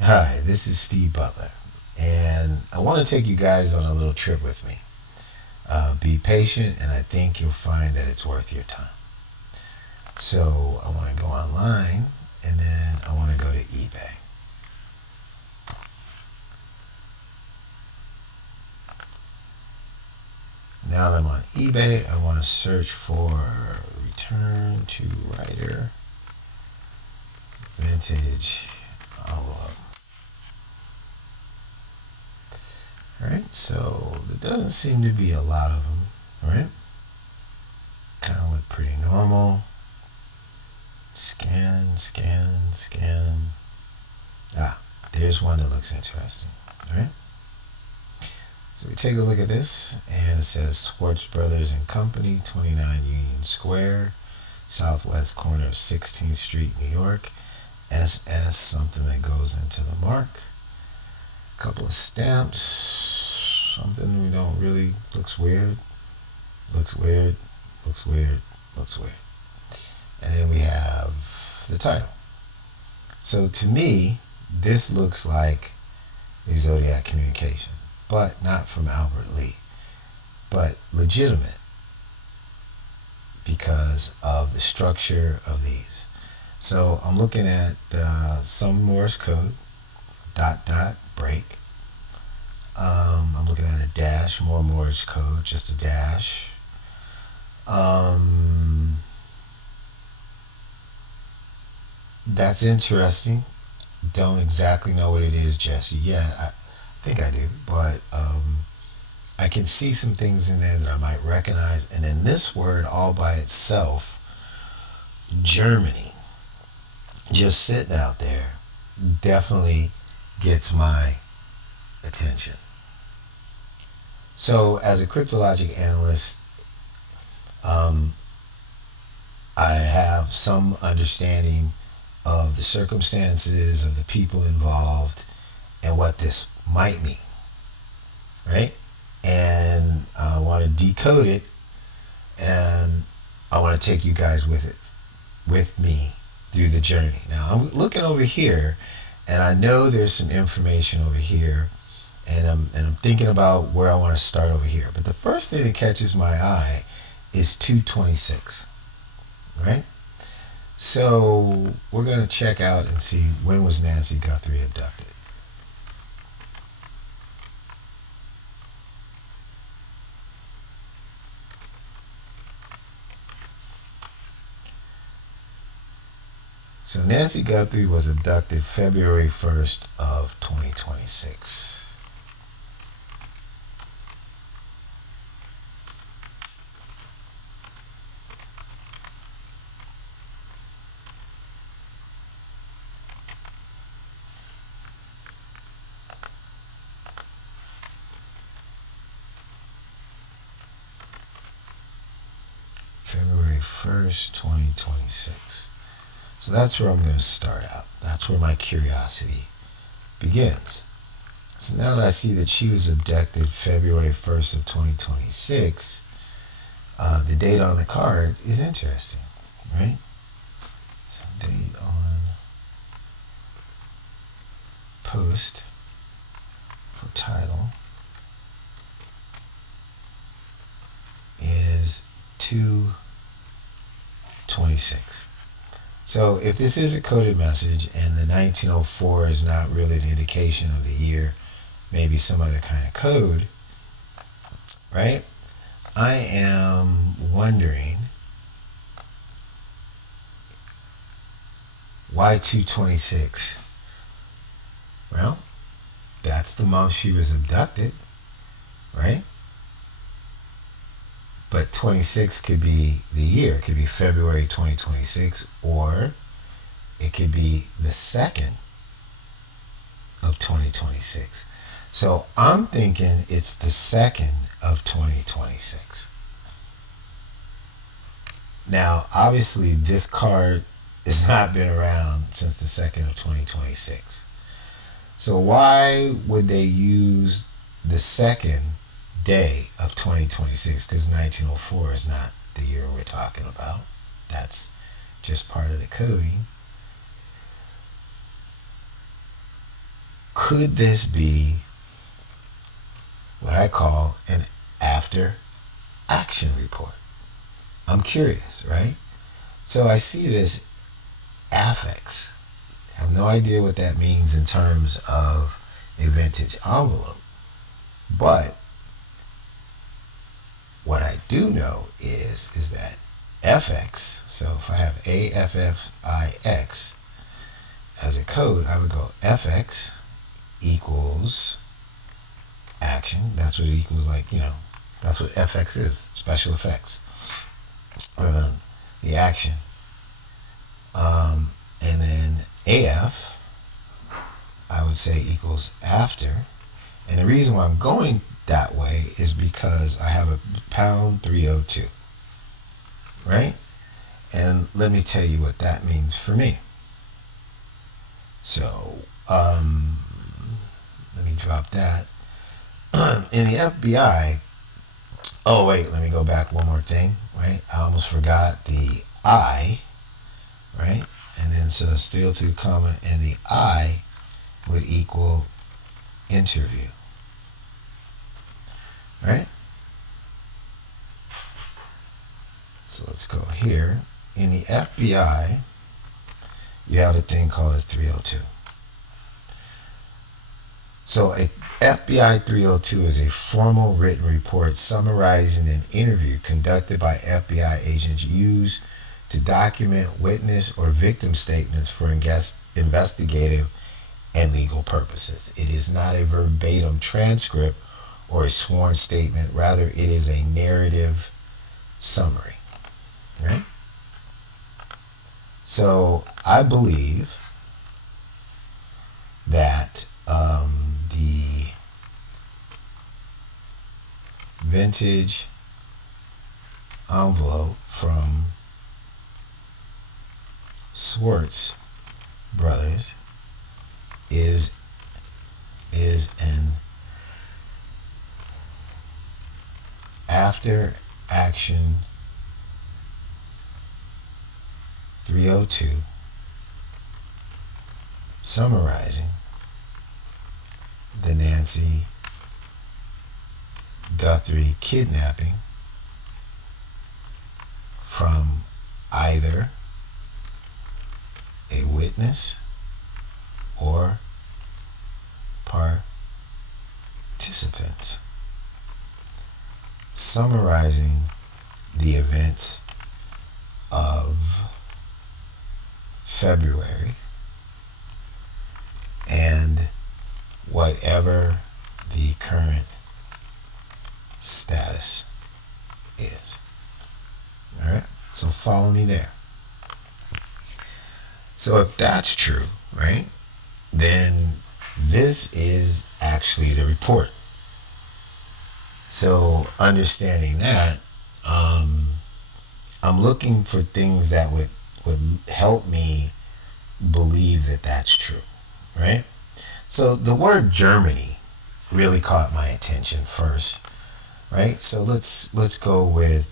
Hi, this is Steve Butler, and I want to take you guys on a little trip with me. Be patient, and I think you'll find that it's worth your time. So, I want to go online, and then I want to go to eBay. Now that I'm on eBay, I want to search for return to writer vintage envelope. Alright, so there doesn't seem to be a lot of them, right? Kind of look pretty normal. Scan, scan, scan. Ah, there's one that looks interesting, right? So we take a look at this, and it says Schwartz Brothers and Company, 29 Union Square, southwest corner of 16th Street, New York. SS, something that goes into the mark. A couple of stamps, something we don't really, looks weird, looks weird, looks weird, looks weird. And then we have the title. So to me, this looks like a Zodiac communication, but not from Albert Lee, but legitimate because of the structure of these. So I'm looking at some Morse code, dot, dot, break. I'm looking at a dash, more Morse code, just a dash. That's interesting. Don't exactly know what it is just yet. I think I do, but I can see some things in there that I might recognize. And then this word all by itself, Germany, just sitting out there, definitely gets my attention. So, as a cryptologic analyst, um, I have some understanding of the circumstances of the people involved and what this might mean, right? And I want to decode it, and I want to take you guys with me through the journey. Now I'm looking over here, and I know there's some information over here, and I'm thinking about where I want to start over here. But the first thing that catches my eye is 226, right? So we're going to check out and see when was Nancy Guthrie abducted. So Nancy Guthrie was abducted February 1st of 2026. February 1st, 2026. So that's where I'm going to start out. That's where my curiosity begins. So now that I see that she was abducted February 1st of 2026, the date on the card is interesting, right? So date on post for title is 2/26. So if this is a coded message and the 1904 is not really an indication of the year, maybe some other kind of code, right? I am wondering why 2/26? Well, that's the month she was abducted, right? But 26 could be the year. It could be February 2026, or it could be the 2nd of 2026. So I'm thinking it's the 2nd of 2026. Now, obviously, this card has not been around since the 2nd of 2026. So why would they use the second day of 2026? Because 1904 is not the year we're talking about. That's just part of the coding. could this be what I call an after action report? I'm curious, right? So I see this affix. I have no idea what that means in terms of a vintage envelope. But what I do know is that FX, so if I have AFFIX as a code, I would go FX equals action. That's what it equals, like, that's what FX is, special effects. The action. And then AF, I would say equals after. And the reason why I'm going that way is because I have a pound 302, right? And let me tell you what that means for me. So, let me drop that. In the FBI, oh wait, let me go back one more thing, right? I almost forgot the I, right? And then so it's 302 comma, and the I would equal interview, right? So let's go here. In the FBI, you have a thing called a 302. So a FBI 302 is a formal written report summarizing an interview conducted by FBI agents used to document witness or victim statements for investigative and legal purposes. It is not a verbatim transcript or a sworn statement. Rather, it is a narrative summary, right? So I believe that the vintage envelope from Swartz Brothers is an after action 302 summarizing the Nancy Guthrie kidnapping from either a witness or participants, summarizing the events of February and whatever the current status is. All right, so follow me there. So if that's true, right, then this is actually the report. So understanding that, I'm looking for things that would help me believe that that's true, right? So the word Germany really caught my attention first, right? So let's go with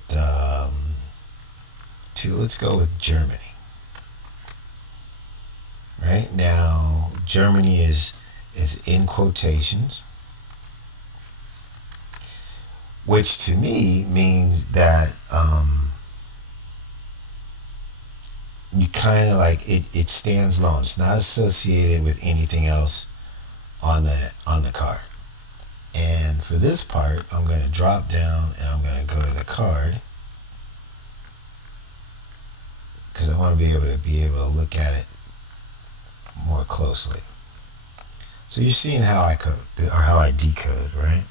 Germany. Right now, Germany is in quotations, which to me means that you kind of like it stands alone. It's not associated with anything else on the card. And for this part, I'm going to drop down and I'm going to go to the card because I want to be able to look at it more closely. So you're seeing how I code or how I decode, right?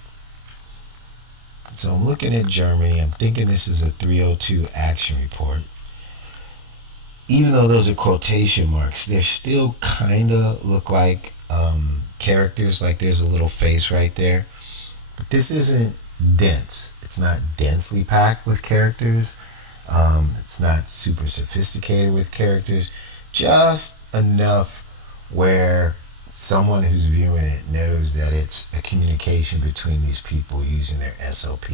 So I'm looking at Germany. I'm thinking this is a 302 action report. Even though those are quotation marks, they still kind of look like characters, like there's a little face right there. But this isn't dense. It's not densely packed with characters. It's not super sophisticated with characters. Just enough where someone who's viewing it knows that it's a communication between these people using their SOP.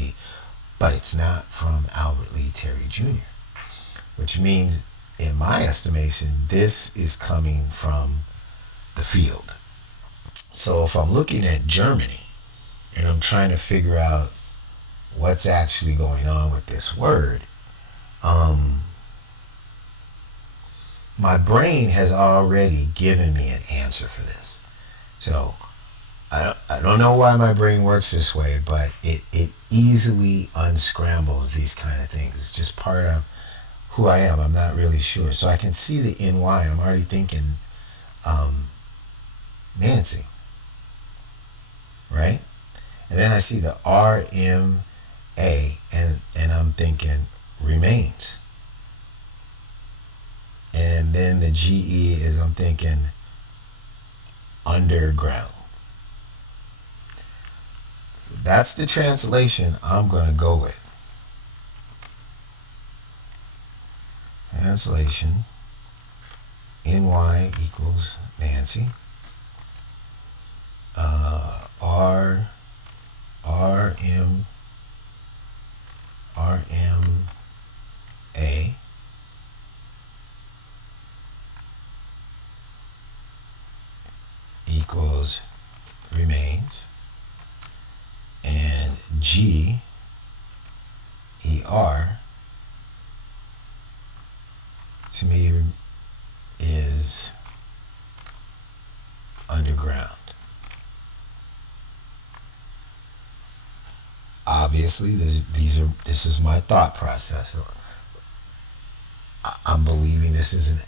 But it's not from Albert Lee Terry Jr., which means, in my estimation, this is coming from the field. So if I'm looking at Germany and I'm trying to figure out what's actually going on with this word, um, my brain has already given me an answer for this. So I don't know why my brain works this way, but it easily unscrambles these kind of things. It's just part of who I am. I'm not really sure. So I can see the NY and I'm already thinking um, Nancy, right? And then I see the RMA and I'm thinking remains. And then the GE is I'm thinking underground. So that's the translation I'm going to go with. Translation NY equals Nancy. RMA equals remains, and GER to me is underground. Obviously, this is my thought process. I'm believing this is an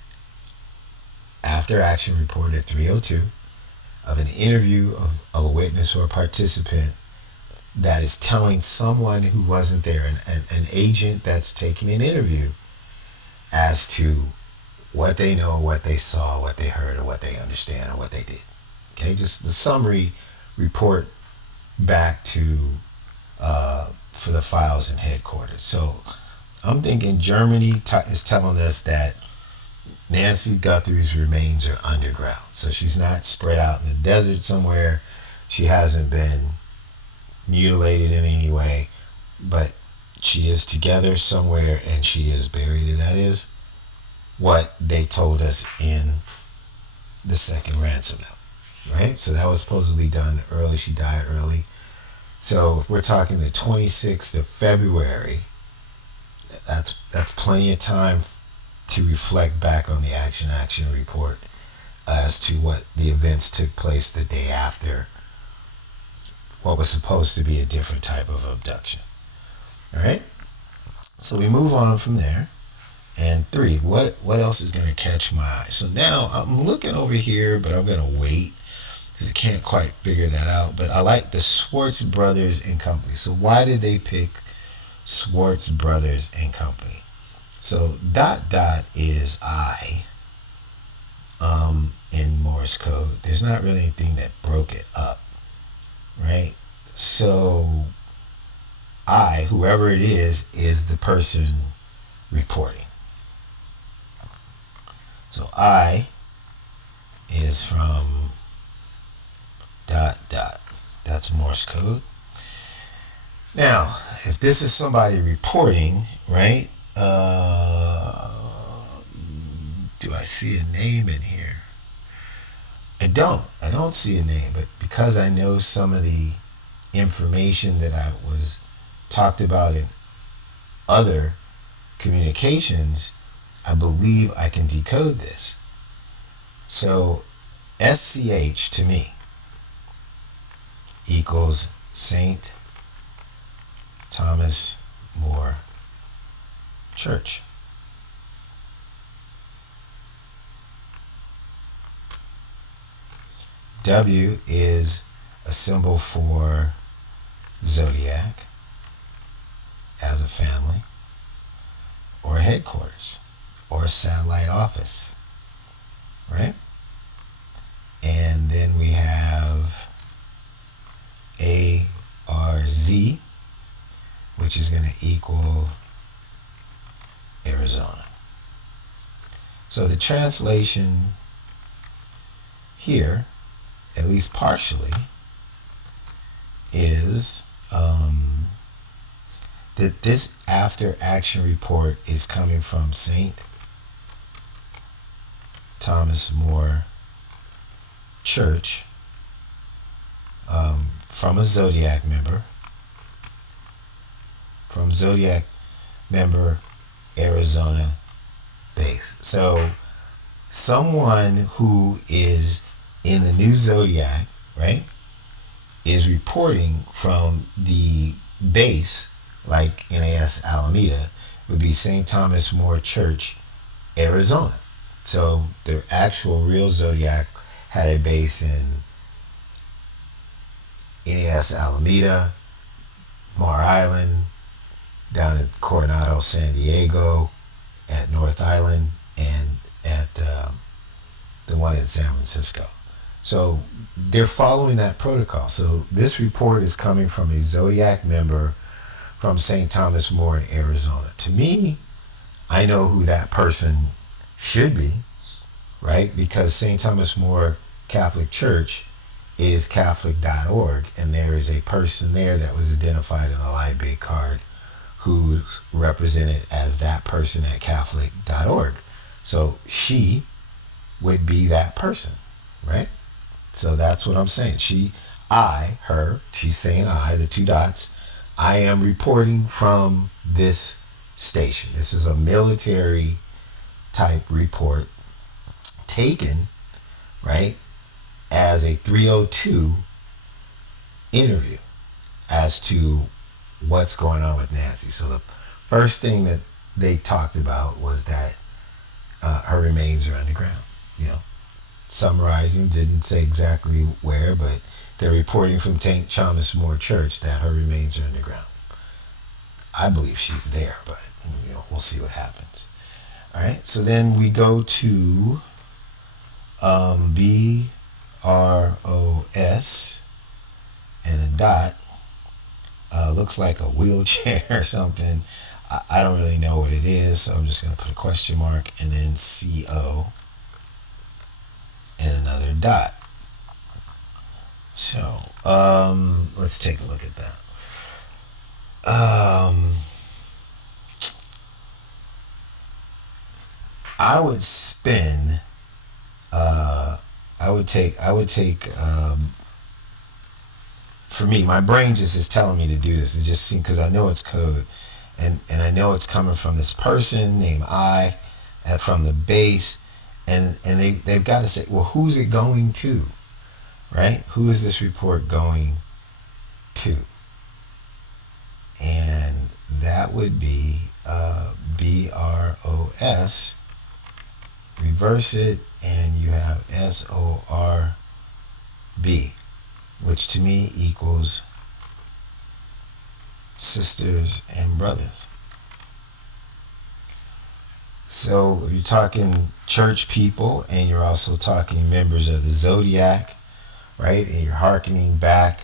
after action report at 3:02 of an interview of a witness or a participant that is telling someone who wasn't there, an agent that's taking an interview, as to what they know, what they saw, what they heard, or what they understand, or what they did. Okay, just the summary report back to for the files in headquarters. So I'm thinking Germany is telling us that Nancy Guthrie's remains are underground. So she's not spread out in the desert somewhere. She hasn't been mutilated in any way, but she is together somewhere and she is buried. And that is what they told us in the second ransom note, right? So that was supposedly done early. She died early. So if we're talking the 26th of February, that's plenty of time to reflect back on the action report as to what the events took place the day after what was supposed to be a different type of abduction. All right? So we move on from there. And 3, what else is going to catch my eye? So now I'm looking over here, but I'm going to wait because I can't quite figure that out. But I like the Swartz Brothers and Company. So why did they pick Swartz Brothers and Company? So ... is I in Morse code. There's not really anything that broke it up, right? So I, whoever it is the person reporting. So I is from ... That's Morse code. Now, if this is somebody reporting, right? Do I see a name in here? I don't see a name, but because I know some of the information that I was talked about in other communications, I believe I can decode this. So SCH to me equals St. Thomas More Church. W is a symbol for Zodiac as a family, or a headquarters, or a satellite office, right? And then we have ARZ, which is going to equal Arizona. So the translation here, at least partially, is that this after action report is coming from St. Thomas More Church from a Zodiac member, Arizona base. So someone who is in the new Zodiac, right, is reporting from the base, like NAS Alameda, would be St. Thomas More Church, Arizona. So the actual real Zodiac had a base in NAS Alameda, Mar Island, down at Coronado, San Diego, at North Island, and at the one in San Francisco. So they're following that protocol. So this report is coming from a Zodiac member from St. Thomas More in Arizona. To me, I know who that person should be, right? Because St. Thomas More Catholic Church is Catholic.org, and there is a person there that was identified in a LIBIG card who's represented as that person at Catholic.org. So she would be that person, right? So that's what I'm saying. She's saying I, the two dots. I am reporting from this station. This is a military type report taken, right, as a 302 interview as to what's going on with Nancy. So the first thing that they talked about was that her remains are underground. Summarizing, didn't say exactly where, but they're reporting from St. Thomas More Church that her remains are underground. I believe she's there, but we'll see what happens. All right, so then we go to BROS and a dot. Looks like a wheelchair or something. I don't really know what it is, so I'm just going to put a question mark and then CO and another dot. So let's take a look at that. I would spin. I would take. For me, my brain just is telling me to do this. It just seems, because I know it's code, and I know it's coming from this person named I, from the base, and they've got to say, well, who's it going to, right? Who is this report going to? And that would be BROS. Reverse it, and you have SORB, which to me equals sisters and brothers. So if you're talking church people, and you're also talking members of the Zodiac, right, and you're hearkening back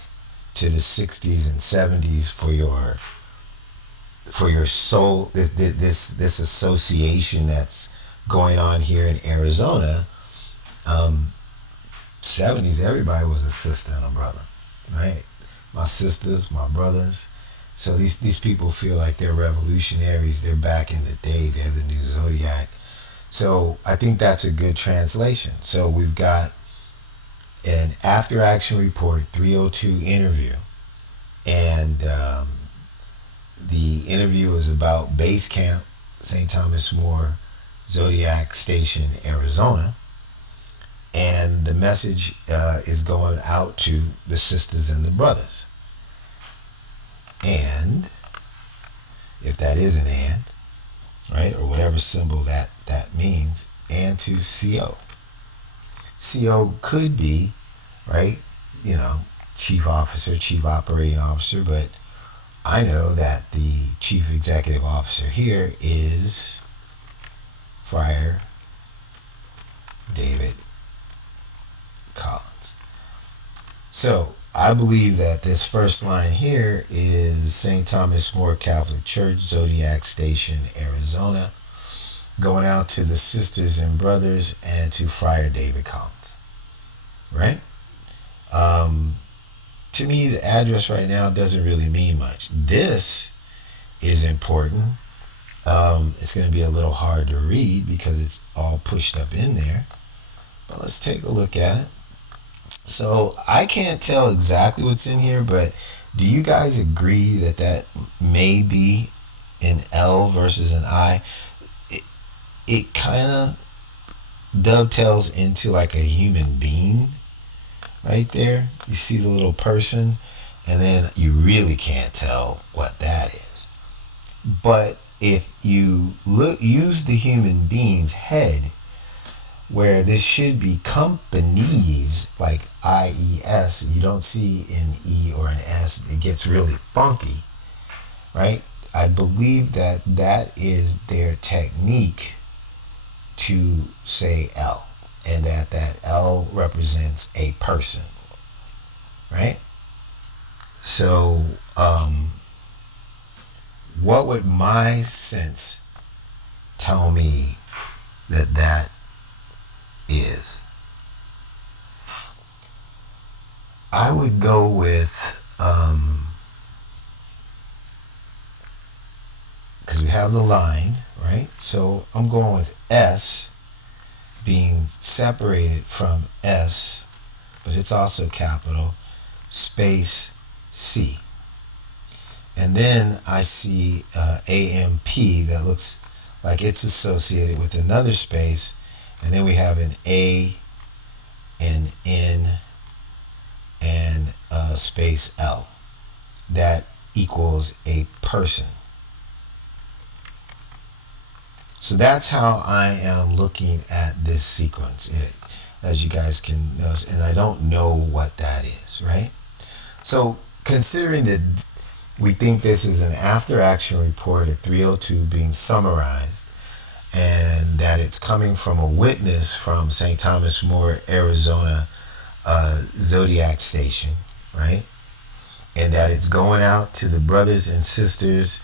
to the 60s and 70s for your soul, this association that's going on here in Arizona. 70s, everybody was a sister and a brother, right? My sisters, my brothers. So these people feel like they're revolutionaries. They're back in the day. They're the new Zodiac. So I think that's a good translation. So we've got an after action report 302 interview, and the interview is about base camp St. Thomas More Zodiac Station, Arizona. And the message is going out to the sisters and the brothers. And if that is an and, right, or whatever symbol that means, and to CO. CO could be, right, chief officer, chief operating officer, but I know that the chief executive officer here is Friar David Collins. So I believe that this first line here is St. Thomas More Catholic Church, Zodiac Station, Arizona, going out to the sisters and brothers and to Friar David Collins, right? To me, the address right now doesn't really mean much. This is important. It's going to be a little hard to read because it's all pushed up in there. But let's take a look at it. So I can't tell exactly what's in here, but do you guys agree that that may be an L versus an I? It, it kind of dovetails into like a human being right there. You see the little person, and then you really can't tell what that is. But if you use the human being's head, where this should be companies, like IES, you don't see an E or an S, it gets really funky, right? I believe that that is their technique to say L, and that that L represents a person, right? So, what would my sense tell me that that is? I would go with, because we have the line, right? So I'm going with S being separated from S, but it's also capital, space C. And then I see AMP that looks like it's associated with another space. And then we have an A, an N, and space L. That equals a person. So that's how I am looking at this sequence, as you guys can notice. And I don't know what that is, right? So considering that we think this is an after action report at 302 being summarized, and that it's coming from a witness from St. Thomas More, Arizona, Zodiac station, right? And that it's going out to the brothers and sisters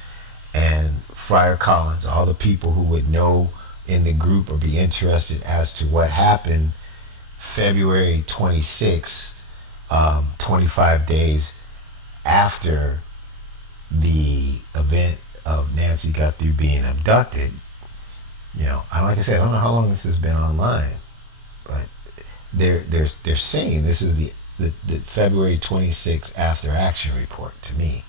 and Friar Collins, all the people who would know in the group or be interested as to what happened February 26th, 25 days after the event of Nancy Guthrie being abducted. You know, like I said, I don't know how long this has been online, but they're saying this is the February 26th after action report. To me,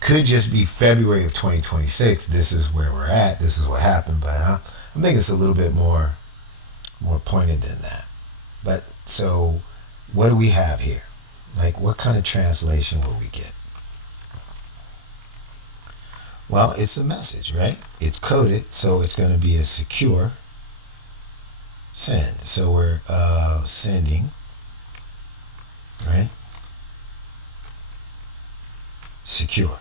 could just be February of 2026. This is where we're at. This is what happened. But I think it's a little bit more pointed than that. But so, what do we have here? Like, what kind of translation will we get? Well, it's a message, right? It's coded, so it's going to be a secure send. So we're sending, right? Secure.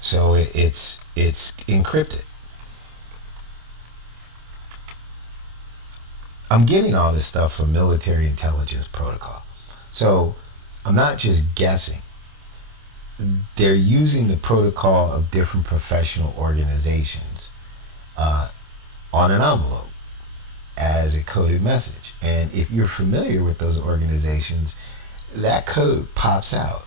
So it's encrypted. I'm getting all this stuff from military intelligence protocol. So I'm not just guessing. They're using the protocol of different professional organizations on an envelope as a coded message. And if you're familiar with those organizations, that code pops out.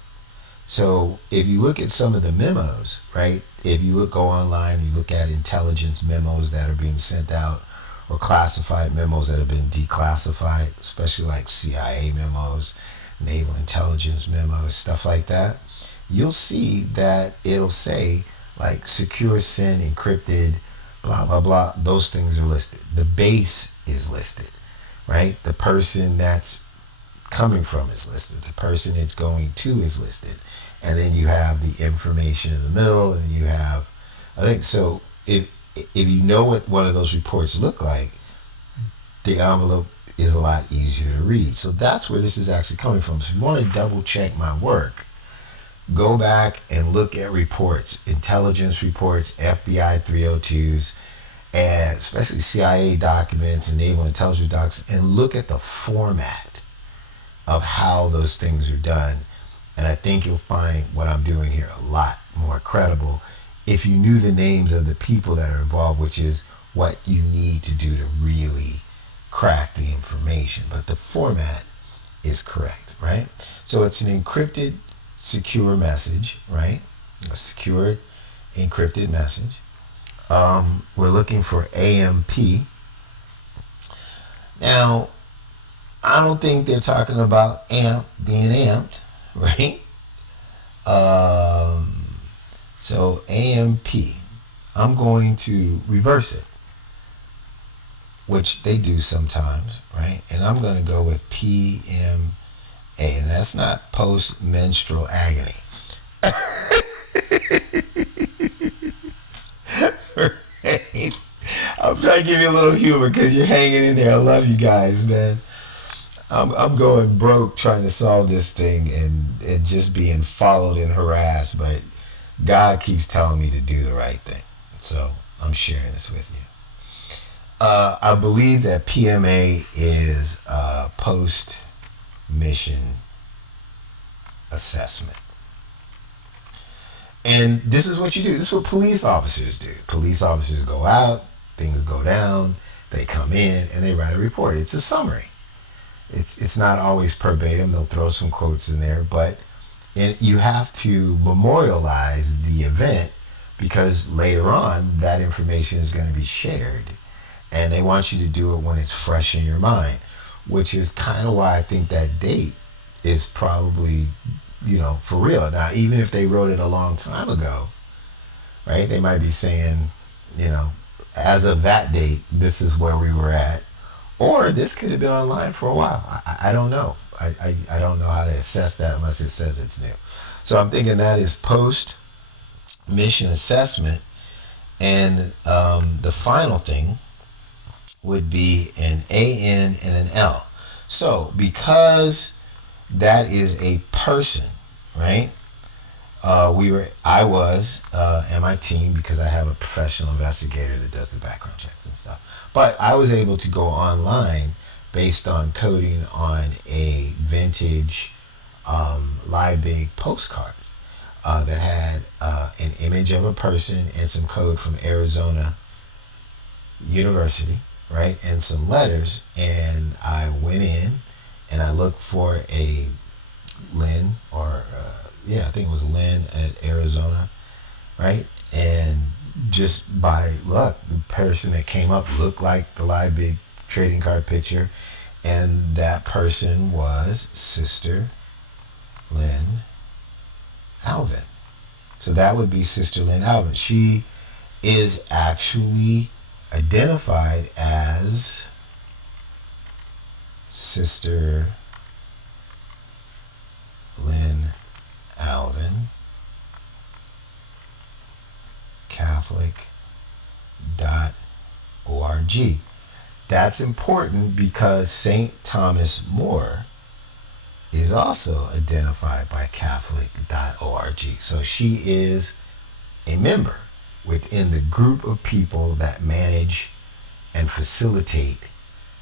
So if you look at some of the memos, right? If you go online, you look at intelligence memos that are being sent out, or classified memos that have been declassified, especially like CIA memos, naval intelligence memos, stuff like that, you'll see that it'll say like secure send, encrypted, blah, blah, blah. Those things are listed. The base is listed, right? The person that's coming from is listed. The person it's going to is listed. And then you have the information in the middle, and then you have, I think, so if you know what one of those reports look like, the envelope is a lot easier to read. So that's where this is actually coming from. So if you want to double check my work, go back and look at reports, intelligence reports, FBI 302s, and especially CIA documents and naval intelligence docs, and look at the format of how those things are done. And I think you'll find what I'm doing here a lot more credible if you knew the names of the people that are involved, which is what you need to do to really crack the information. But the format is correct, right? So it's an encrypted, secure message, right? A secured, encrypted message. We're looking for AMP. Now, I don't think they're talking about amp being amped, right? Um, so AMP. I'm going to reverse it, which they do sometimes, right? And I'm going to go with PMA, and that's not post menstrual agony. Right? I'm trying to give you a little humor because you're hanging in there. I love you guys, man. I'm going broke trying to solve this thing and just being followed and harassed, but God keeps telling me to do the right thing. So I'm sharing this with you. I believe that PMA is post mission assessment. And this is what you do. This is what police officers do. Police officers go out, things go down, they come in, and they write a report. It's a summary. It's not always verbatim. They'll throw some quotes in there, but you have to memorialize the event because later on that information is going to be shared, and they want you to do it when it's fresh in your mind, which is kind of why I think that date is probably, for real. Now, even if they wrote it a long time ago, right, they might be saying, as of that date, this is where we were at. Or this could have been online for a while. I don't know. I don't know how to assess that unless it says it's new. So I'm thinking that is post-mission assessment. And the final thing would be an AN and an L. So because that is a person, right? I was, and my team, because I have a professional investigator that does the background checks and stuff. But I was able to go online based on coding on a vintage Liebig postcard that had an image of a person and some code from Arizona University, right, and some letters. And I went in and I looked for a Lynn, I think it was Lynn at Arizona, right? And just by luck, the person that came up looked like the Liebig trading card picture, and that person was Sister Lynn Alvin. So that would be Sister Lynn Alvin. She is actually identified as Sister Lynn Alvin, Catholic.org. That's important because St. Thomas More is also identified by Catholic.org. So she is a member within the group of people that manage and facilitate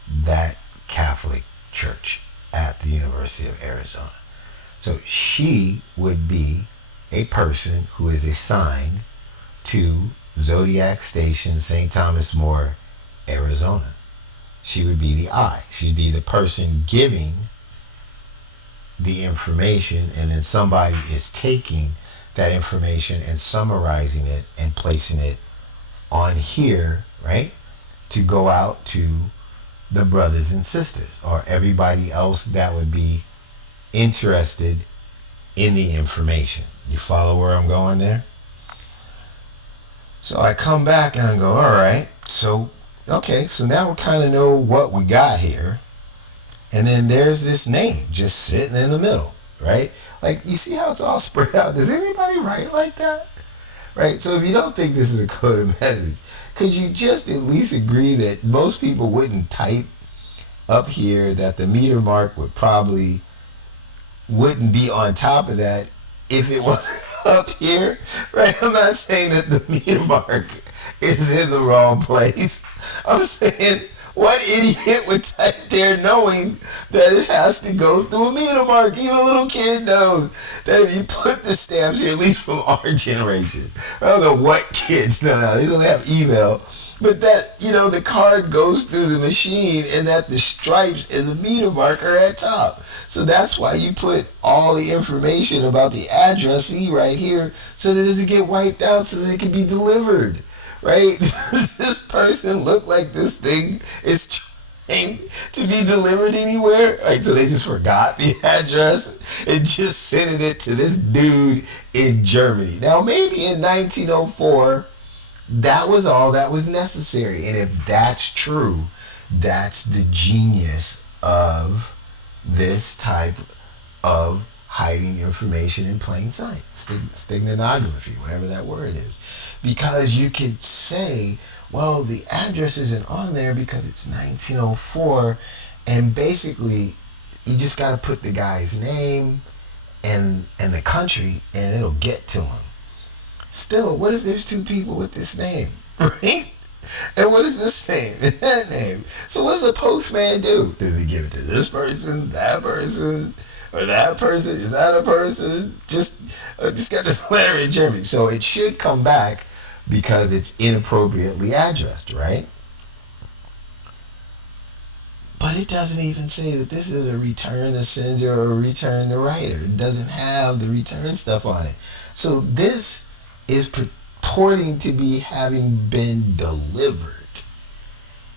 that Catholic church at the University of Arizona. So she would be a person who is assigned to Zodiac Station, St. Thomas More, Arizona. She would be the I. She'd be the person giving the information, and then somebody is taking that information and summarizing it and placing it on here, right, to go out to the brothers and sisters or everybody else that would be interested in the information. You follow where I'm going there? So I come back and I go, all right, so now we kind of know what we got here. And then there's this name just sitting in the middle, right? Like, you see how it's all spread out? Does anybody write like that? Right? So if you don't think this is a coded message, could you just at least agree that most people wouldn't type up here that the meter mark wouldn't be on top of that if it wasn't up here, right? I'm not saying that the meter mark is in the wrong place. I'm saying, what idiot would type there knowing that it has to go through a meter mark? Even a little kid knows that if you put the stamps here, at least from our generation. I don't know what kids know now. They don't have email. But that, the card goes through the machine and that the stripes and the meter mark are at top. So that's why you put all the information about the addressee right here so that it doesn't get wiped out so that it can be delivered. Right? Does this person look like this thing is anything to be delivered anywhere. Like, so they just forgot the address and just sent it to this dude in Germany. Now, maybe in 1904, that was all that was necessary. And if that's true, that's the genius of this type of hiding information in plain sight, stignography, whatever that word is. Because you could say, well, the address isn't on there because it's 1904, and basically you just got to put the guy's name and the country, and it'll get to him. Still, what if there's two people with this name, right? And what is this name and that name? So what's the postman do? Does he give it to this person, that person, or that person? Is that a person? Just got this letter in Germany. So it should come back because it's inappropriately addressed, right? But it doesn't even say that this is a return to sender or a return to writer. It doesn't have the return stuff on it. So this is purporting to be having been delivered,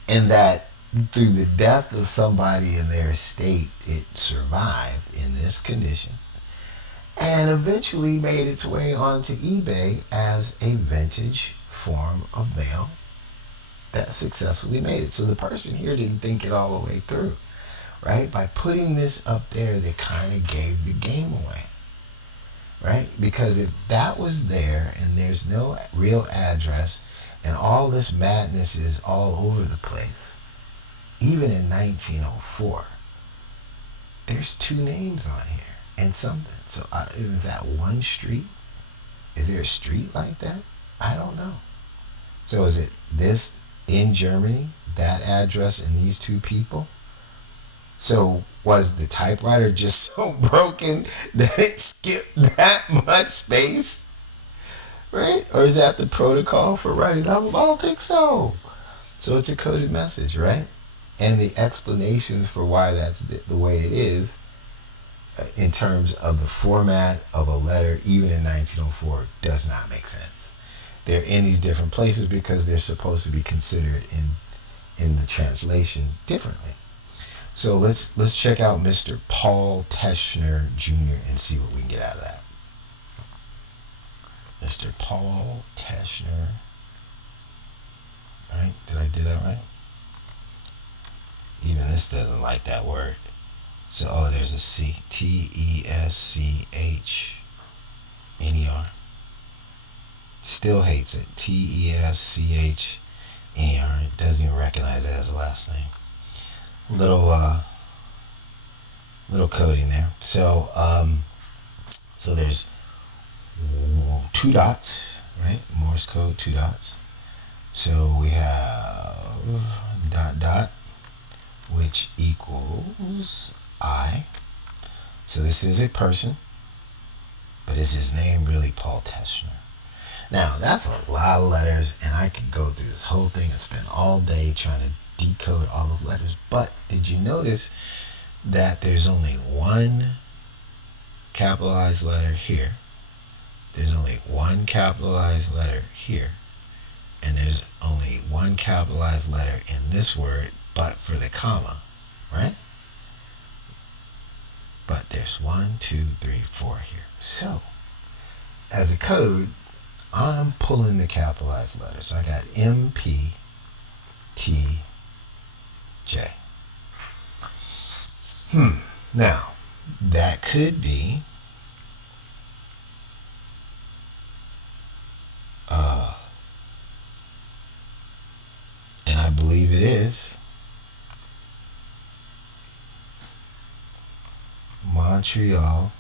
and that through the death of somebody in their estate, it survived in this condition and eventually made its way onto eBay as a vintage form of mail that successfully made it. So the person here didn't think it all the way through, right? By putting this up there, they kind of gave the game away, right? Because if that was there and there's no real address and all this madness is all over the place, even in 1904, there's two names on here and something. So is that one street? Is there a street like that? I don't know. So is it this in Germany, that address, and these two people? So was the typewriter just so broken that it skipped that much space? Right? Or is that the protocol for writing? I don't think so. So it's a coded message, right? And the explanations for why that's the way it is in terms of the format of a letter, even in 1904, does not make sense. They're in these different places because they're supposed to be considered in the translation differently. So let's check out Mr. Paul Teschner Jr. and see what we can get out of that. Mr. Paul Teschner. Right? Did I do that right? Even this doesn't like that word. So, there's a C. Teschner. Still hates it. Teschner. It doesn't even recognize it as a last name. Little coding there. So there's two dots, right? Morse code, two dots. So we have ... which equals I. So this is a person, but is his name really Paul Teschner? Now, that's a lot of letters, and I could go through this whole thing and spend all day trying to decode all those letters. But did you notice that there's only one capitalized letter here? There's only one capitalized letter here. And there's only one capitalized letter in this word, but for the comma, right? But there's 1, 2, 3, 4 here. So, as a code, I'm pulling the capitalized letters. So I got M, P, T, J. Now, that could be and I believe it is Montreal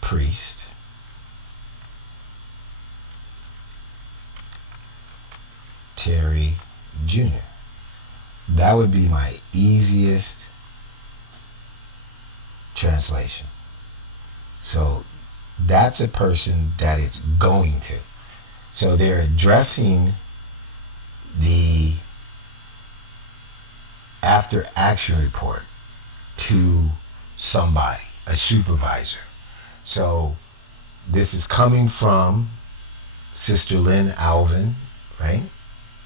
priest Terry Jr. That would be my easiest translation. So that's a person that it's going to. So they're addressing the after action report to somebody, a supervisor. So this is coming from Sister Lynn Alvin right?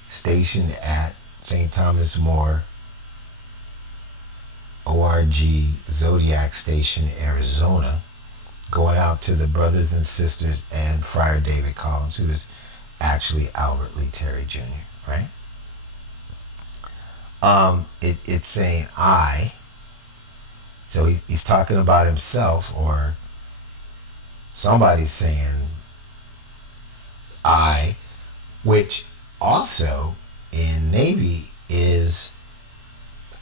Stationed at St. Thomas More ORG Zodiac Station, Arizona, going out to the brothers and sisters and Friar David Collins, who is actually Albert Lee Terry Jr., right? It's saying I, so he's talking about himself, or somebody's saying I, which also in Navy is,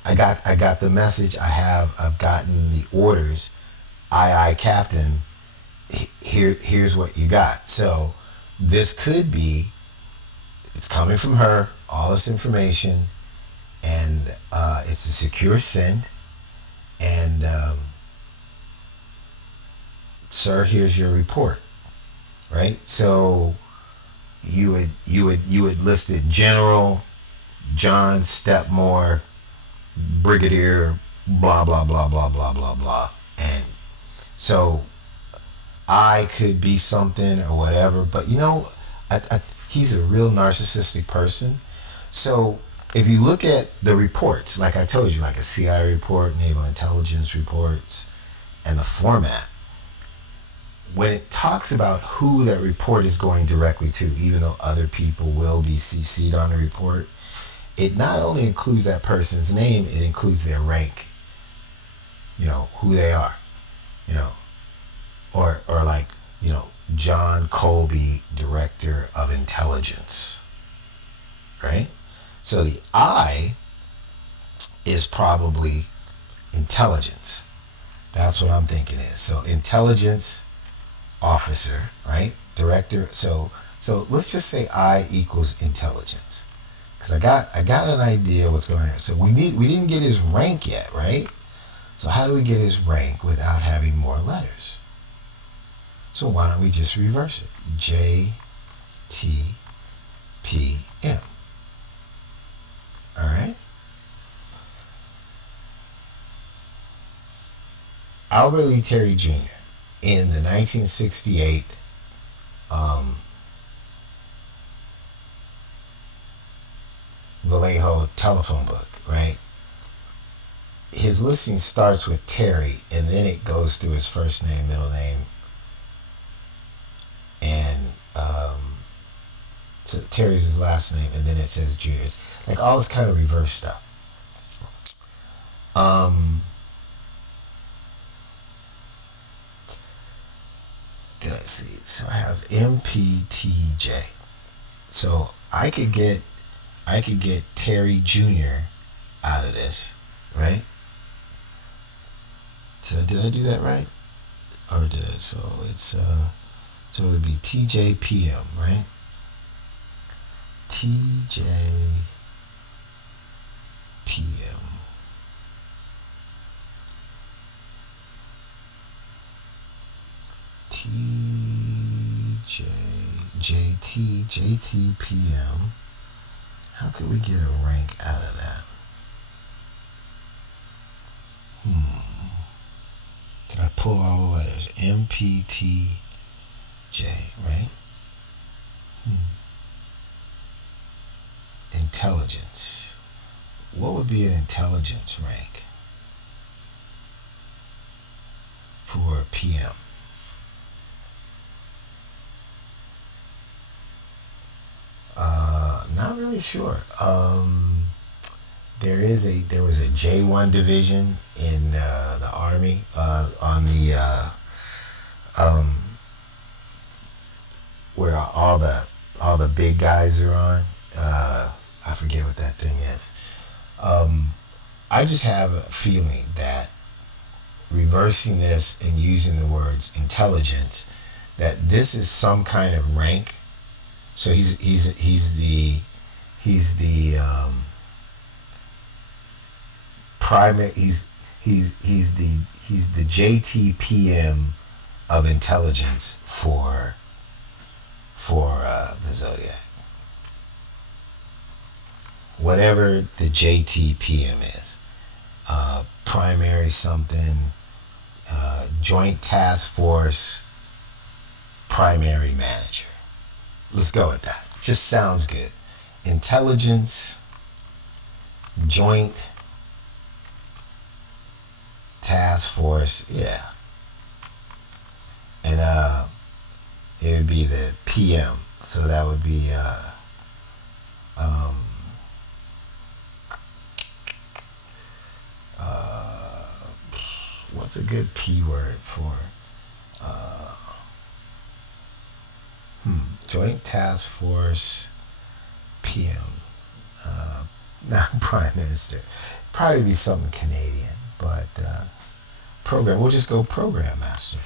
I got the message. I've gotten the orders. Aye, Captain. Here's what you got. So this could be, it's coming from her, all this information, and it's a secure send. And sir, here's your report, right? So you would list it General John Stepmore, Brigadier, blah blah blah blah blah blah blah, and so I could be something or whatever. But he's a real narcissistic person. So if you look at the reports, like I told you, like a CIA report, Naval Intelligence reports, and the format, when it talks about who that report is going directly to, even though other people will be CC'd on the report, it not only includes that person's name, it includes their rank, who they are, or like, John Colby, Director of Intelligence, right? So the I is probably intelligence. That's what I'm thinking is. So intelligence officer, right? Director. So let's just say I equals intelligence, because I got an idea what's going on. So we didn't get his rank yet, right? So how do we get his rank without having more letters? So why don't we just reverse it? J T P M. All right. Albert Lee Terry Jr. in the 1968 Vallejo telephone book, right? His listing starts with Terry, and then it goes through his first name, middle name, and so Terry's his last name, and then it says Jr. It's like all this kind of reverse stuff. Did I see? So I have MPTJ. So I could get Terry Jr. out of this, right? So did I do that right? Or did I? So it's so it would be TJPM, right? TJPM. JTPM. How could we get a rank out of that? Did I pull all the letters? MPTJ, right? Intelligence. What would be an intelligence rank for PM? Not really sure. There was a J1 division in the Army on the where all the big guys are on. I forget what that thing is. I just have a feeling that reversing this and using the words intelligence, that this is some kind of rank. So he's the primary. He's the JTPM of intelligence for the Zodiac. Whatever the JTPM is, primary something, Joint Task Force primary manager. Let's go with that. Just sounds good. Intelligence, joint task force, yeah. And it would be the PM. So that would be um, uh, what's a good P word for uh, joint task force PM? Not prime minister. Probably be something Canadian, but program. We'll just go program master.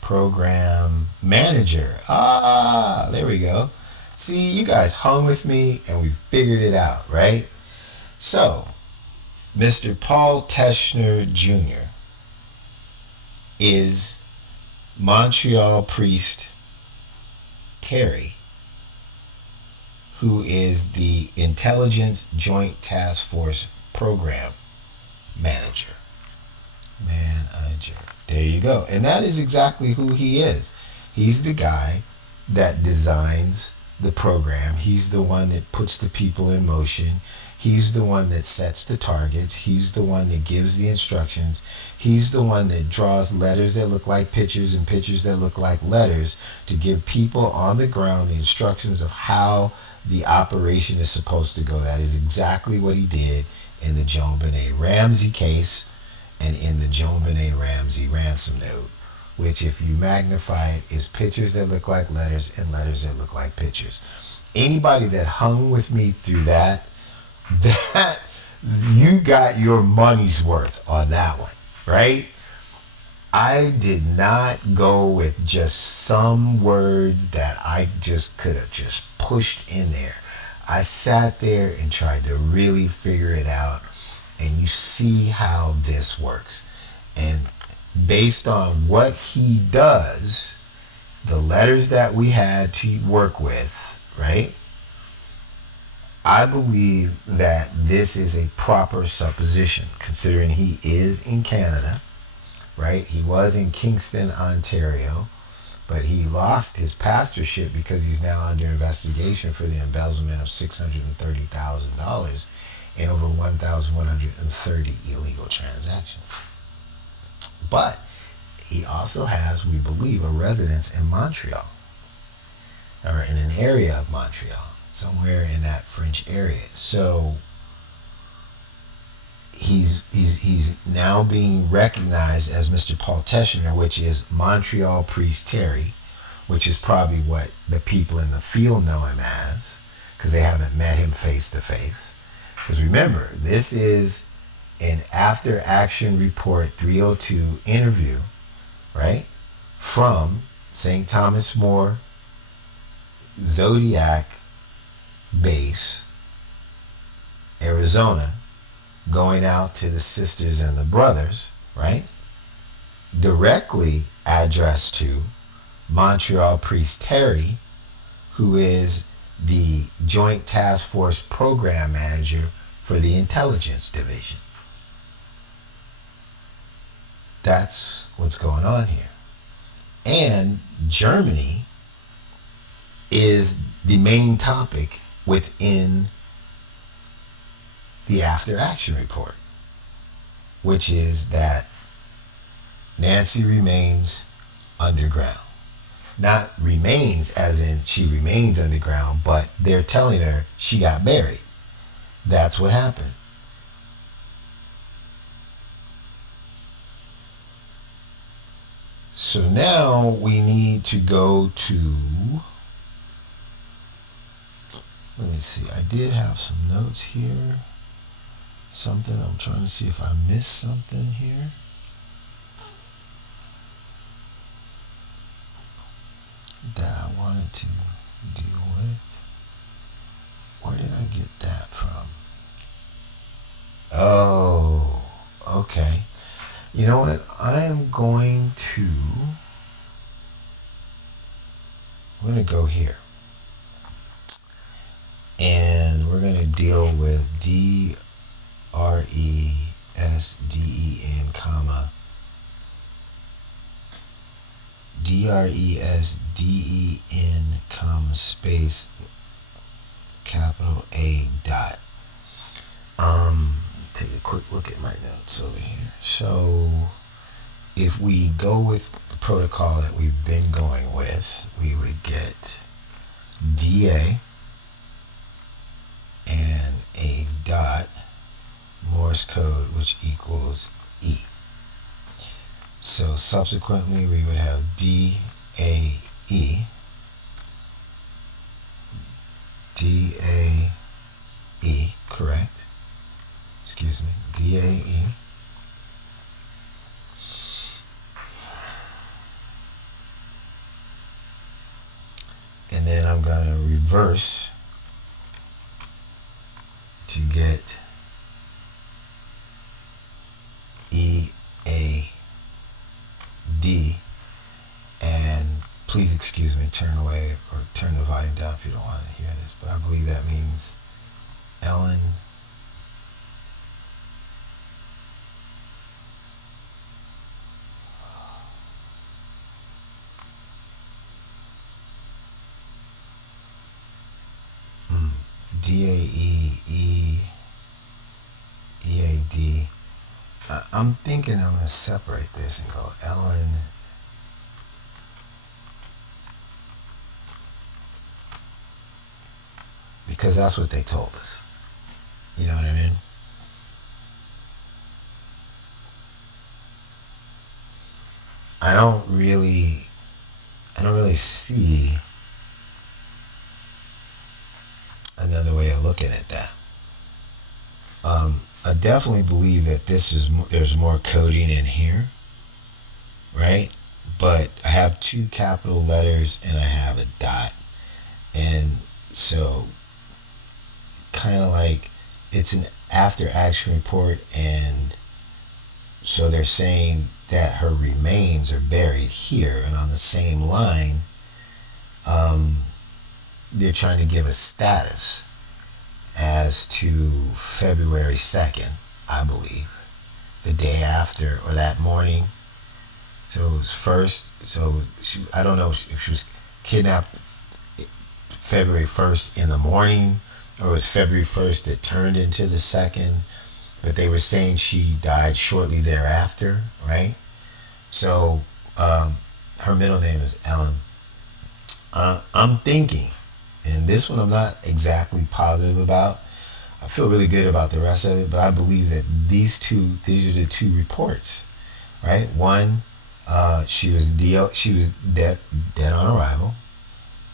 Program manager. Ah, there we go. See, you guys hung with me and we figured it out, right? So, Mr. Paul Teschner Jr. is Montreal priest Terry, who is the Intelligence Joint Task Force Program Manager. Manager. There you go. And that is exactly who he is. He's the guy that designs the program. He's the one that puts the people in motion. He's the one that sets the targets. He's the one that gives the instructions. He's the one that draws letters that look like pictures and pictures that look like letters to give people on the ground the instructions of how the operation is supposed to go. That is exactly what he did in the JonBenet Ramsey case and in the JonBenet Ramsey ransom note, which, if you magnify it, is pictures that look like letters and letters that look like pictures. Anybody that hung with me through that you got your money's worth on that one, right? I did not go with just some words that I just could have just pushed in there. I sat there and tried to really figure it out, and you see how this works. And based on what he does, the letters that we had to work with, right? I believe that this is a proper supposition, considering he is in Canada, right? He was in Kingston, Ontario, but he lost his pastorship because he's now under investigation for the embezzlement of $630,000 in over 1,130 illegal transactions. But he also has, we believe, a residence in Montreal, or in an area of Montreal, somewhere in that French area. So he's now being recognized as Mr. Paul Teschner, which is Montreal Priest Terry, which is probably what the people in the field know him as, because they haven't met him face to face. Because remember, this is an after action report 302 interview, right, from St. Thomas More Zodiac base, Arizona, going out to the sisters and the brothers, right? Directly addressed to Montreal Priest Terry, who is the Joint Task Force Program Manager for the Intelligence Division. That's what's going on here. And Germany is the main topic within the after action report, which is that Nancy remains underground. Not remains as in she remains underground, but they're telling her she got buried. That's what happened. So now we need to go to, let me see, I did have some notes here. Something, I'm trying to see if I missed something here. That I wanted to deal with. Where did I get that from? Oh, okay. You know what? I'm going to go here. And we're going to deal with DRESDEN, comma, DRESDEN, comma, space, capital A dot. Take a quick look at my notes over here. So if we go with the protocol that we've been going with, we would get DA and a dot, Morse code, which equals E. So subsequently we would have DAE, DAE, correct? Excuse me, DAE. And then I'm going to reverse to get EAD. And please excuse me, turn away or turn the volume down if you don't want to hear this, but I believe that means Ellen DAEEAD. I'm thinking I'm going to separate this and go Ellen because that's what they told us. You know what I mean? I don't really see another way of looking at that. I definitely believe that there's more coding in here, right? But I have two capital letters and I have a dot, and so kind of like it's an after action report, and so they're saying that her remains are buried here, and on the same line, they're trying to give a status as to February 2nd, I believe, the day after or that morning. So it was first, I don't know if she was kidnapped February 1st in the morning, or it was February 1st that turned into the 2nd, but they were saying she died shortly thereafter, right? So her middle name is Ellen. I'm thinking, and this one I'm not exactly positive about. I feel really good about the rest of it, but I believe that these are the two reports, right? One, she was dead on arrival,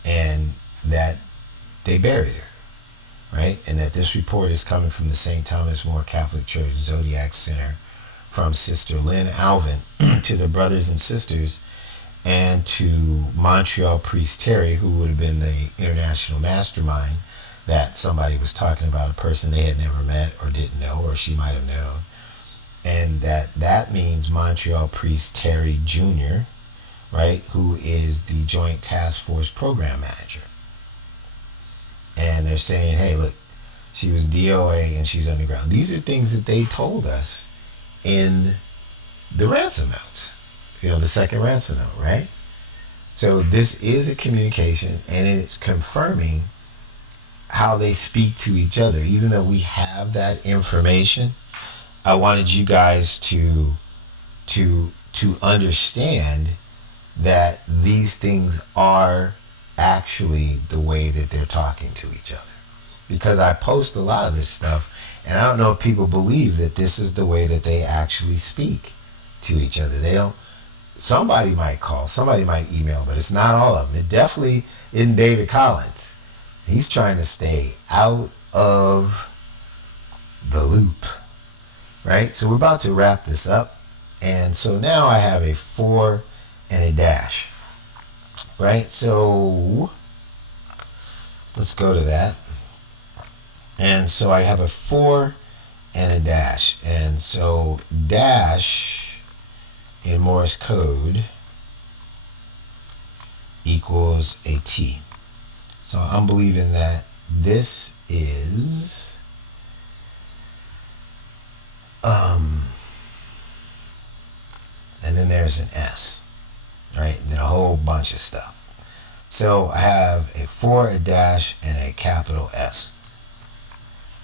and that they buried her, right? And that this report is coming from the St. Thomas More Catholic Church Zodiac Center, from Sister Lynn Alvin to the brothers and sisters, and to Montreal Priest Terry, who would have been the international mastermind that somebody was talking about, a person they had never met or didn't know, or she might have known. And that means Montreal Priest Terry Jr., right, who is the Joint Task Force Program Manager. And they're saying, hey, look, she was DOA and she's underground. These are things that they told us in the ransom notes. The second ransom note, right? So this is a communication, and it's confirming how they speak to each other. Even though we have that information, I wanted you guys to understand that these things are actually the way that they're talking to each other. Because I post a lot of this stuff, and I don't know if people believe that this is the way that they actually speak to each other. They don't. Somebody might call, somebody might email, but it's not all of them. It definitely isn't David Collins. He's trying to stay out of the loop, right? So we're about to wrap this up. And so now I have a 4 and a dash, right? So let's go to that. And so I have a 4 and a dash. And so dash in Morse code equals a T. So I'm believing that this is and then there's an S. right? And then a whole bunch of stuff. So I have a 4, a dash, and a capital S.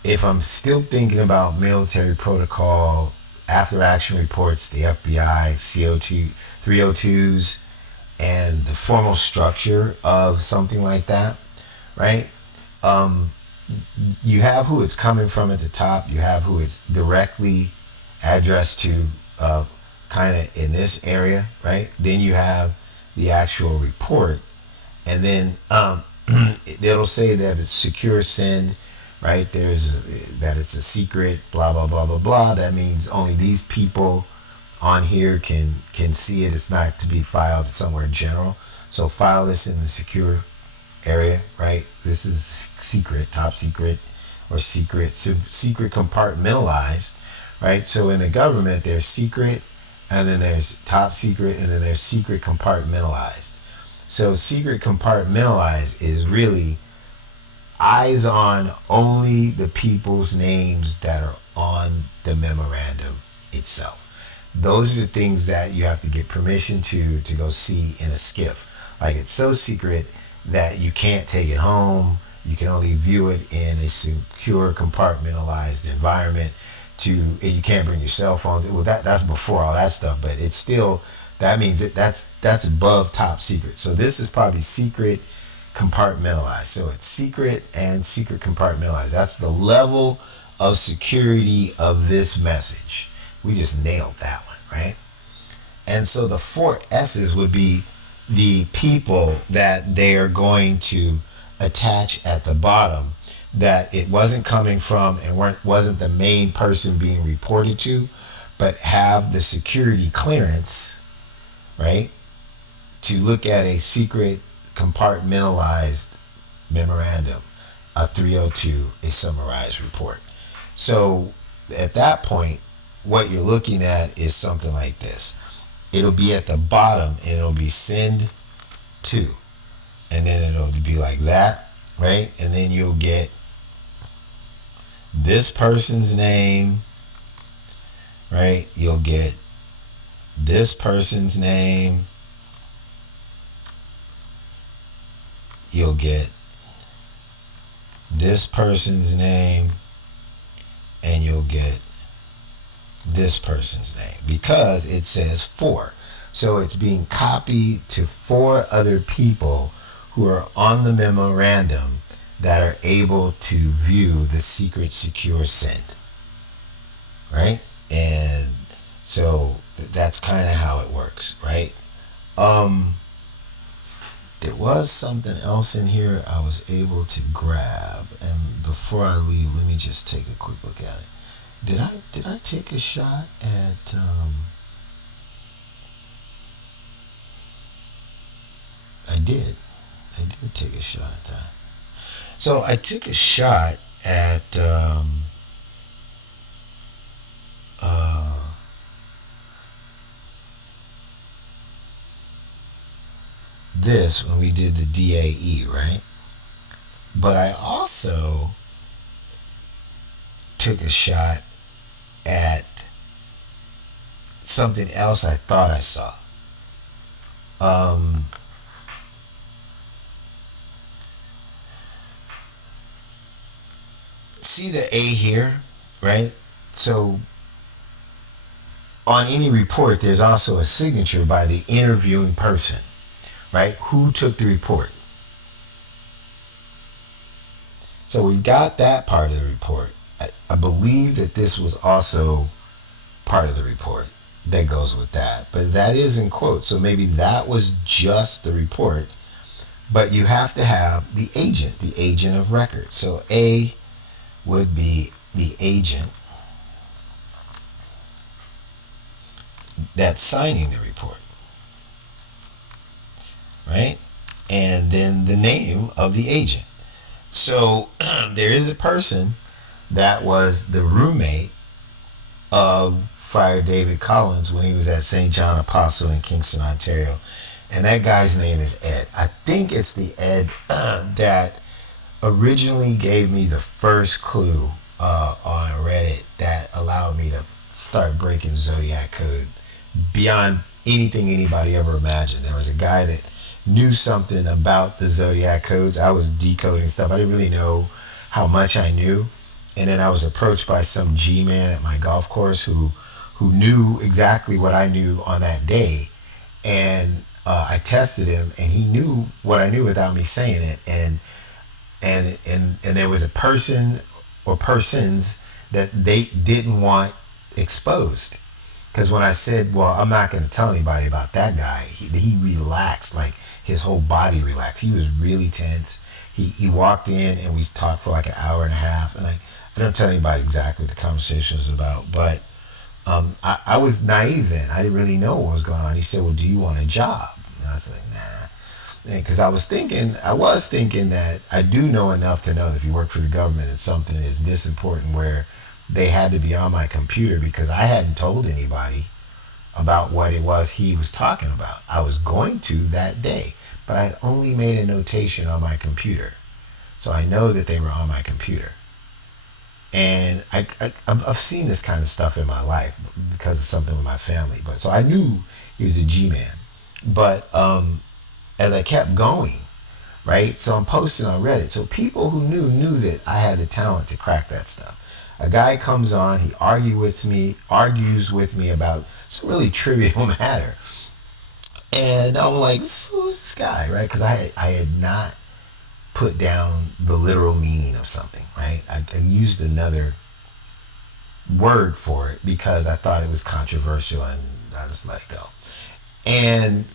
If I'm still thinking about military protocol, after action reports, the FBI, CO2, 302s, and the formal structure of something like that, right? Um, you have who it's coming from at the top. You have who it's directly addressed to, kind of in this area, right? Then you have the actual report, and then it'll say that it's secure send, right? There's that it's a secret, blah blah blah blah blah. That means only these people on here can see it. It's not to be filed somewhere general. So file this in the secure area, right? This is secret, top secret, or secret, secret compartmentalized, right? So in the government, there's secret, and then there's top secret, and then there's secret compartmentalized. So secret compartmentalized is really eyes on only the people's names that are on the memorandum itself. Those are the things that you have to get permission to go see in a skiff. Like, it's so secret that you can't take it home. You can only view it in a secure compartmentalized environment. And you can't bring your cell phones. Well, that's before all that stuff, but it's still, that means that's above top secret. So this is probably secret compartmentalized. So it's secret and secret compartmentalized. That's the level of security of this message. We just nailed that one, right? And so the 4 S's would be the people that they are going to attach at the bottom, that it wasn't coming from and wasn't the main person being reported to, but have the security clearance, right, to look at a secret compartmentalized memorandum, a 302, a summarized report. So at that point, what you're looking at is something like this. It'll be at the bottom, and it'll be send to, and then it'll be like that, right? And then you'll get this person's name, right? You'll get this person's name. You'll get this person's name, and you'll get this person's name, because it says 4. So it's being copied to 4 other people who are on the memorandum that are able to view the secret secure send, right? And so that's kind of how it works, right? There was something else in here I was able to grab, and before I leave, let me just take a quick look at it. Did I take a shot at I did take a shot at that. So I took a shot at this when we did the DAE, right? But I also took a shot at something else I thought I saw. See the A here, right? So on any report, there's also a signature by the interviewing person, right? Who took the report? So we got that part of the report. I believe that this was also part of the report that goes with that, but that is in quotes. So maybe that was just the report, but you have to have the agent of record. So A would be the agent that's signing the report, right? And then the name of the agent. So there is a person that was the roommate of Friar David Collins when he was at St. John Apostle in Kingston, Ontario. And that guy's name is Ed. I think it's the Ed that originally gave me the first clue on Reddit that allowed me to start breaking Zodiac code beyond anything anybody ever imagined. There was a guy that knew something about the Zodiac codes. I was decoding stuff. I didn't really know how much I knew. And then I was approached by some G man at my golf course who knew exactly what I knew on that day. And I tested him, and he knew what I knew without me saying it. And there was a person or persons that they didn't want exposed. Because when I said, well, I'm not going to tell anybody about that guy, he relaxed, like his whole body relaxed. He was really tense. He walked in and we talked for like an hour and a half. And I don't tell anybody exactly what the conversation was about, but I was naive then. I didn't really know what was going on. He said, well, do you want a job? And I was like, nah. Because I was thinking that I do know enough to know that if you work for the government and something is this important where they had to be on my computer, because I hadn't told anybody about what it was he was talking about. I was going to that day, but I had only made a notation on my computer. So I know that they were on my computer. And I've seen this kind of stuff in my life because of something with my family. But so I knew he was a G-man. But as I kept going, right? So I'm posting on Reddit. So people who knew that I had the talent to crack that stuff. A guy comes on, he argues with me about some really trivial matter. And I'm like, who's this guy, right? Because I had not put down the literal meaning of something, right? I used another word for it because I thought it was controversial, and I just let it go. And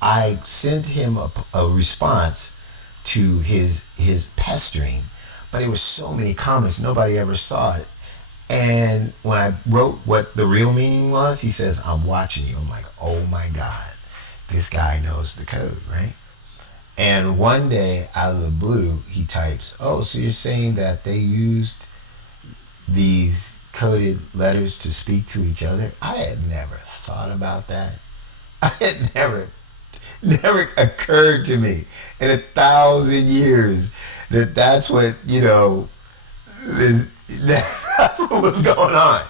I sent him a response to his pestering, but it was so many comments, nobody ever saw it. And when I wrote what the real meaning was, he says, I'm watching you. I'm like, oh my God, this guy knows the code, right? And one day, out of the blue, he types, oh, so you're saying that they used these coded letters to speak to each other? I had never thought about that. I had never occurred to me in 1,000 years that that's what, that's what was going on.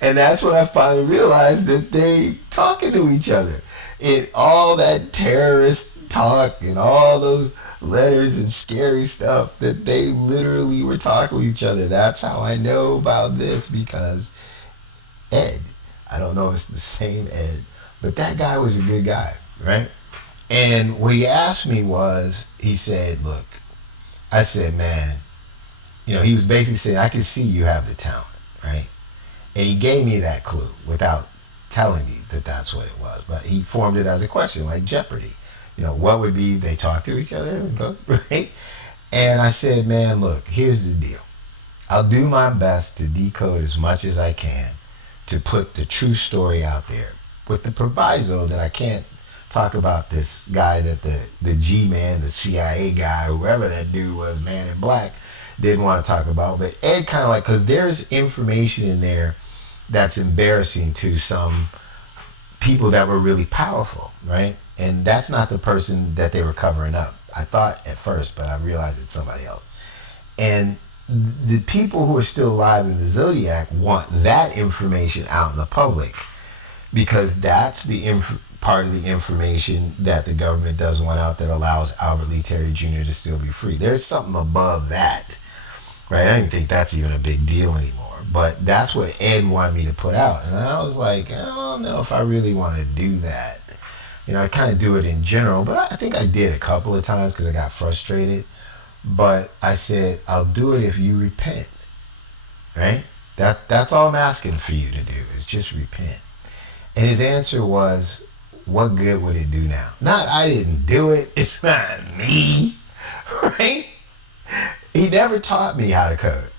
And that's when I finally realized that they talking to each other. And all that terrorist talk and all those letters and scary stuff, that they literally were talking with each other. That's how I know about this, because Ed, I don't know if it's the same Ed, but that guy was a good guy, right? And what he asked me was, he said, look, I said, man, he was basically saying, I can see you have the talent, right? And he gave me that clue without telling me that that's what it was. But he formed it as a question, like Jeopardy. What would be, they talk to each other, right? And I said, man, look, here's the deal. I'll do my best to decode as much as I can to put the true story out there, with the proviso that I can't talk about this guy that the G-man, the CIA guy, whoever that dude was, man in black, didn't want to talk about. But Ed kind of like, because there's information in there that's embarrassing to some people that were really powerful, right? And that's not the person that they were covering up. I thought at first, but I realized it's somebody else. And the people who are still alive in the Zodiac want that information out in the public, because that's the part of the information that the government doesn't want out, that allows Albert Lee Terry Jr. to still be free. There's something above that, right? I don't think that's even a big deal anymore. But that's what Ed wanted me to put out. And I was like, I don't know if I really want to do that. I kind of do it in general, but I think I did a couple of times because I got frustrated. But I said, I'll do it if you repent, right? That's all I'm asking for you to do, is just repent. And his answer was, what good would it do now? Not, I didn't do it. It's not me, right? He never taught me how to code.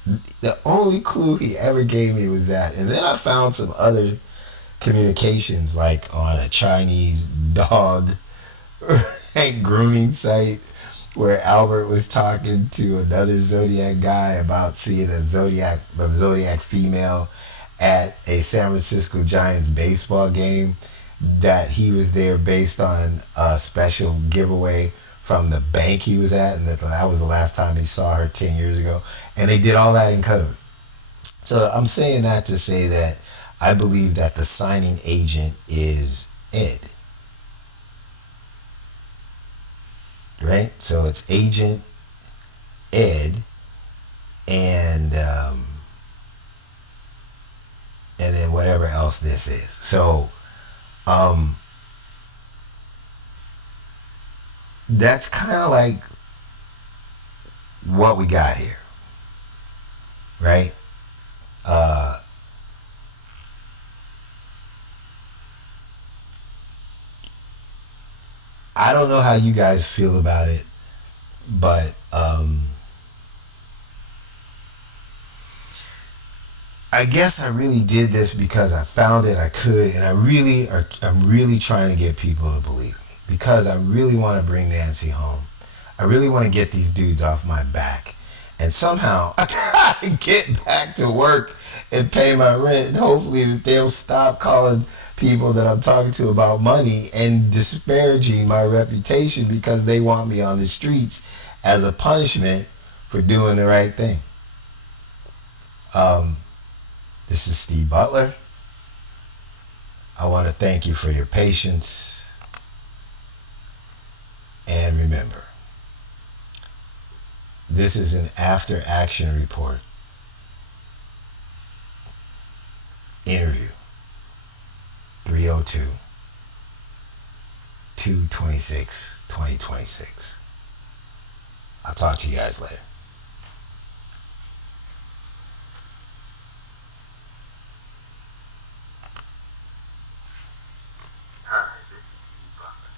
The only clue he ever gave me was that. And then I found some other communications, like on a Chinese dog grooming site, where Albert was talking to another Zodiac guy about seeing a Zodiac female at a San Francisco Giants baseball game, that he was there based on a special giveaway from the bank he was at, and that was the last time he saw her 10 years ago. And they did all that in code. So I'm saying that to say that I believe that the signing agent is Ed, right? So it's Agent Ed, and and then whatever else this is. So um, that's kind of like what we got here, right? Uh, I don't know how you guys feel about it, but I guess I really did this because I found it I could, and I'm really trying to get people to believe me because I really want to bring Nancy home. I really want to get these dudes off my back, and somehow I gotta get back to work and pay my rent, and hopefully that they'll stop calling people that I'm talking to about money and disparaging my reputation because they want me on the streets as a punishment for doing the right thing. Um, this is Steve Butler. I want to thank you for your patience. And remember, this is an after action report interview 302 226 2026. I'll talk to you guys later. Hi, this is Steve Butler,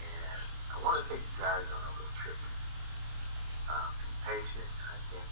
and I want to take you guys on a little trip. Be patient. I think